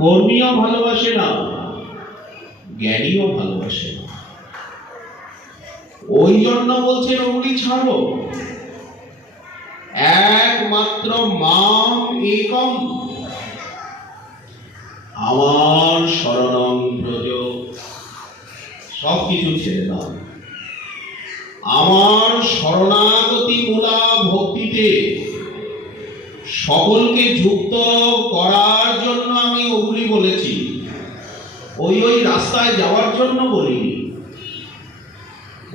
কর্মীও ভালোবাসে না, জ্ঞানীও ভালোবাসে না। ওই জন্য বলছেন ওগুলি ছাড়ো, একমাত্র মাম একম, আমার শরণং ব্রজ, সবকিছু ছেড়ে দাও। আমার শরণাগতি মূলা ভক্তিতে সকলকে যুক্ত করার জন্য আমি ওগুলি বলেছি, ওই রাস্তায় যাওয়ার জন্য বলিনি,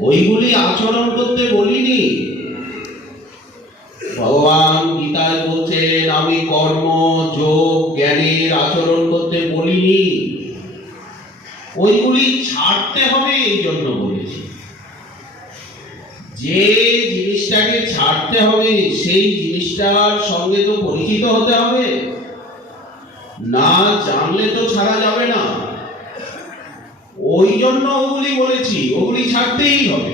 ওইগুলি আচরণ করতে বলিনি। ভগবান গীতায় বলছেন আমি কর্ম যোগ জ্ঞানের আচরণ করতে বলিনি, ওইগুলি ছাড়তে হবে এই জন্য বলেছি। যে জিনিসটাকে ছাড়তে হবে সেই জিনিসটার সঙ্গে তো পরিচিত হতে হবে, না জানলে তো ছাড়া যাবে না। ওই জন্য ওগুলি বলেছি, ওগুলি ছাড়তেই হবে।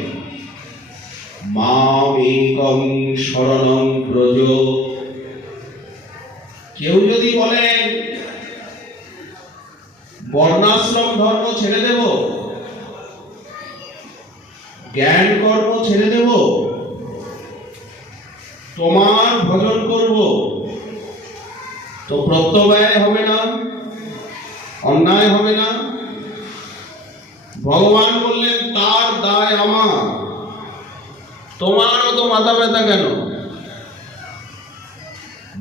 মাম একং শরণং ব্রজ। কেউ যদি বলেন বর্ণাশ্রম ধর্ম ছেড়ে দেব, জ্ঞান কর্ম ছেড়ে দেব, তোমার ভজন করব, তো প্রত্যবায় হবে না, অন্যায় হবে না? ভগবান বললেন তার দায় আমার, তোমারও তো মাথা ব্যথা কেন?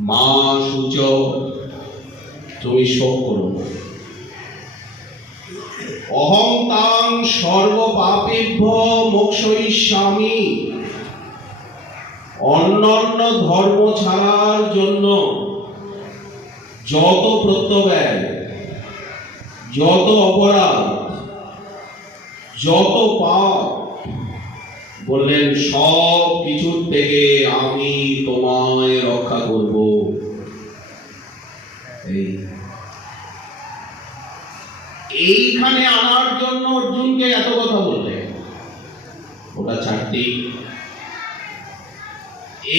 মা সূচ, তুমি শোক করো না। অহং তাং সর্ব পাপেভ্য মোক্ষয়িষ্যামি। অন্যান্য ধর্ম ছাড়ার জন্য যত প্রত্যবায়, যত অপরাধ, যত পাপ, বললেন সব কিছুর থেকে আমি তোমায় রক্ষা করব। এইখানে আনার জন্য অর্জুনকে এত কথা বললেন, ওটা ছাড়তে।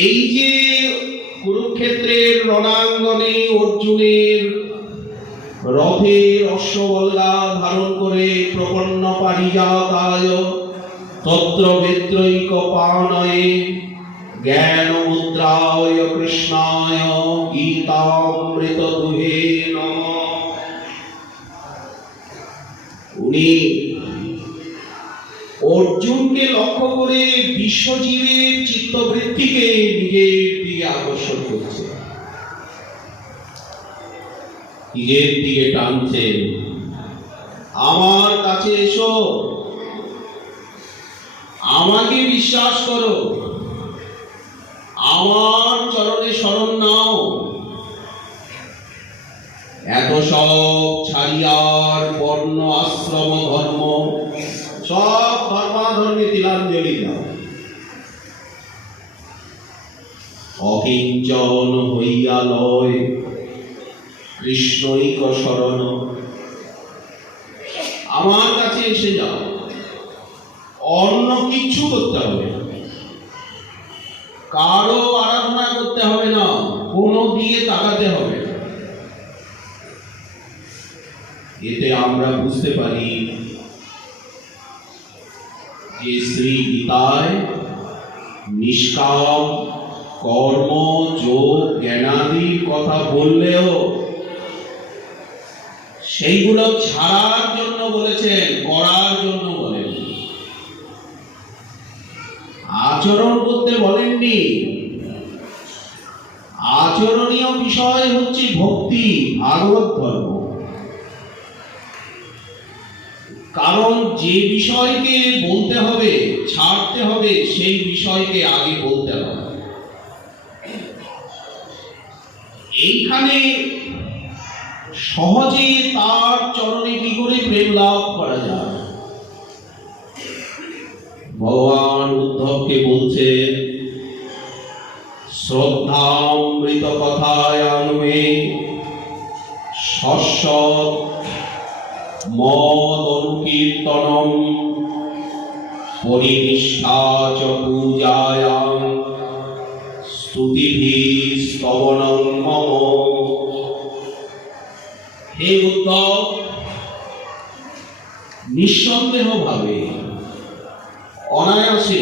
এই যে কুরুক্ষেত্রের রণাঙ্গনে অর্জুনের রথের অশ্ববল্লা ধারণ করে প্রপন্ন পারিজাতায় তত্র বেত্রৈক পানয়ে জ্ঞান মুদ্রায় কৃষ্ণায় গীতামৃত দুহে নমঃ। উনি অর্জুনকে লক্ষ্য করে বিশ্বজীবের চিত্তবৃত্তিকে নিজের দিকে আকর্ষণ করছে, নিজের দিকে টানছে। আমার কাছে এসো, আমাকে বিশ্বাস করো, আমার চরণে শরণ নাও। এত সব ছাড়িয়ার বর্ণ আশ্রম ধর্ম, সব ধর্মাধর্মে তিলাঞ্জলি দাও। অকিঞ্চন হইয়া লয় কৃষ্ণৈক শরণ। আমার কাছে এসে যাও, অন্য কিছু করতে হবে না, কারো আরাধনা করতে হবে না, কোনো দিকে তাকাতে হবে না। এতে আমরা বুঝতে পারি যে শ্রী গীতায় নিষ্কাম কর্ম যোগ জ্ঞানাদির কথা বললেও সেইগুলো ছাড়ার জন্য বলেছেন, করার জন্য বলেন, আচরণ করতে বলেননি। আচরণীয় বিষয় হচ্ছে ভক্তি, ভাগবত ধর্ম। কারণ যে বিষয়কে বলতে হবে, ছাড়তে হবে, সেই বিষয়কে আগে বলতে হবে। এইখানে সহজে তার চরণে কি করে প্রেম লাভ করা যায়? ভগবান উদ্ধবকে বলছেন শ্রদ্ধামৃত কথায় আনুমে শশ্বৎ মদ অনুকীর্তনম পরিনিষ্ঠা চ পূজায়াং স্তুতিভি স্তবনং মম। হে উদ্ধব, নিঃসন্দেহভাবে অনায়াসে